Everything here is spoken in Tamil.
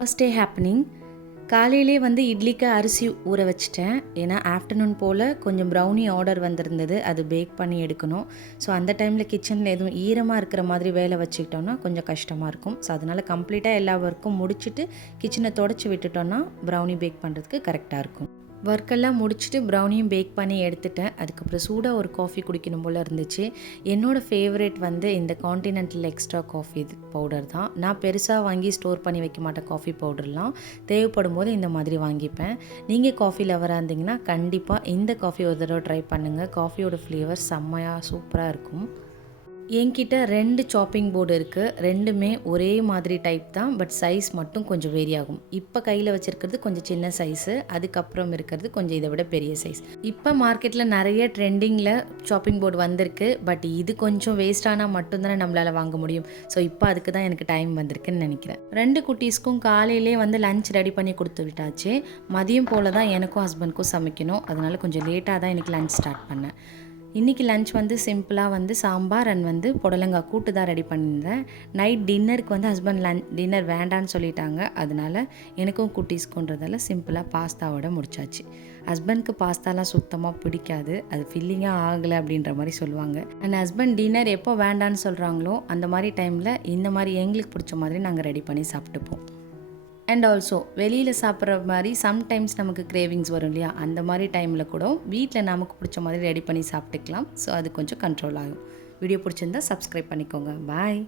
First day happening. காலையிலே வந்து இட்லிக்கு அரிசி ஊற வச்சுட்டேன். ஏன்னா ஆஃப்டர்நூன் போல் கொஞ்சம் ப்ரௌனி ஆர்டர் வந்திருந்தது, அது பேக் பண்ணி எடுக்கணும். ஸோ அந்த டைமில் கிச்சனில் எதுவும் ஈரமாக இருக்கிற மாதிரி வேலை வச்சுக்கிட்டோன்னா கொஞ்சம் கஷ்டமாக இருக்கும். ஸோ அதனால் கம்ப்ளீட்டாக எல்லா ஒர்க்கும் முடிச்சுட்டு கிச்சனை தொடச்சி விட்டுட்டோன்னா ப்ரௌனி பேக் பண்ணுறதுக்கு கரெக்டாக இருக்கும். ஒர்க்கெல்லாம் முடிச்சுட்டு ப்ரௌனியும் பேக் பண்ணி எடுத்துட்டேன். அதுக்கப்புறம் சூடாக ஒரு காஃபி குடிக்கணும் போல் இருந்துச்சு. என்னோடய ஃபேவரேட் வந்து இந்த கான்டினென்டல் எக்ஸ்ட்ரா காஃபி பவுடர் தான். நான் பெருசாக வாங்கி ஸ்டோர் பண்ணி வைக்க மாட்டேன் காஃபி பவுடர்லாம். தேவைப்படும் போது இந்த மாதிரி வாங்கிப்பேன். நீங்கள் காஃபி லவராக இருந்தீங்கன்னா கண்டிப்பாக இந்த காஃபி ஒரு தடவை ட்ரை பண்ணுங்கள். காஃபியோட ஃப்ளேவர் செம்மையாக சூப்பராக இருக்கும். என்கிட்ட 2 சாப்பிங் போர்டு இருக்குது. ரெண்டுமே ஒரே மாதிரி டைப் தான், பட் சைஸ் மட்டும் கொஞ்சம் வேரி ஆகும். இப்போ கையில் வச்சுருக்கிறது கொஞ்சம் சின்ன சைஸு, அதுக்கப்புறம் இருக்கிறது கொஞ்சம் இதை விட பெரிய சைஸ். இப்போ மார்க்கெட்டில் நிறைய ட்ரெண்டிங்கில் சாப்பிங் போர்டு வந்திருக்கு, பட் இது கொஞ்சம் வேஸ்டானால் மட்டும்தானே நம்மளால் வாங்க முடியும். ஸோ இப்போ அதுக்கு தான் எனக்கு டைம் வந்திருக்குன்னு நினைக்கிறேன். 2 குட்டீஸ்க்கும் காலையிலே வந்து லஞ்ச் ரெடி பண்ணி கொடுத்து விட்டாச்சு. மதியம் போல் தான் எனக்கும் ஹஸ்பண்ட்க்கும் சமைக்கணும். அதனால் கொஞ்சம் லேட்டாக தான் எனக்கு லஞ்ச் ஸ்டார்ட் பண்ணேன். இன்றைக்கி லன்ச் வந்து சிம்பிளாக வந்து சாம்பார் அண்ட் வந்து புடலங்காய் கூட்டு தான் ரெடி பண்ணியிருந்தேன். நைட் டின்னருக்கு வந்து ஹஸ்பண்ட் டின்னர் வேண்டான்னு சொல்லிட்டாங்க. அதனால் எனக்கும் குட்டீஸ்க்குன்றதால சிம்பிளாக பாஸ்தாவோட முடிச்சாச்சு. ஹஸ்பண்ட்க்கு பாஸ்தாலாம் சுத்தமாக பிடிக்காது, அது ஃபில்லிங்காக ஆகலை அப்படின்ற மாதிரி சொல்லுவாங்க. அண்ட் ஹஸ்பண்ட் டின்னர் எப்போ வேண்டான்னு சொல்கிறாங்களோ அந்த மாதிரி டைமில் இந்த மாதிரி எங்களுக்கு பிடிச்ச மாதிரி நாங்கள் ரெடி பண்ணி சாப்பிட்டுப்போம். அண்ட் ஆல்சோ வெளியில் சாப்பிட்ற மாதிரி சம்டைம்ஸ் நமக்கு கிரேவிங்ஸ் வரும் இல்லையா, அந்த மாதிரி டைமில் கூட வீட்டில் நமக்கு பிடிச்ச மாதிரி ரெடி பண்ணி சாப்பிட்டுக்கலாம். ஸோ அது கொஞ்சம் கண்ட்ரோல் ஆகும். வீடியோ பிடிச்சிருந்தா சப்ஸ்கிரைப் பண்ணிக்கோங்க. பாய்.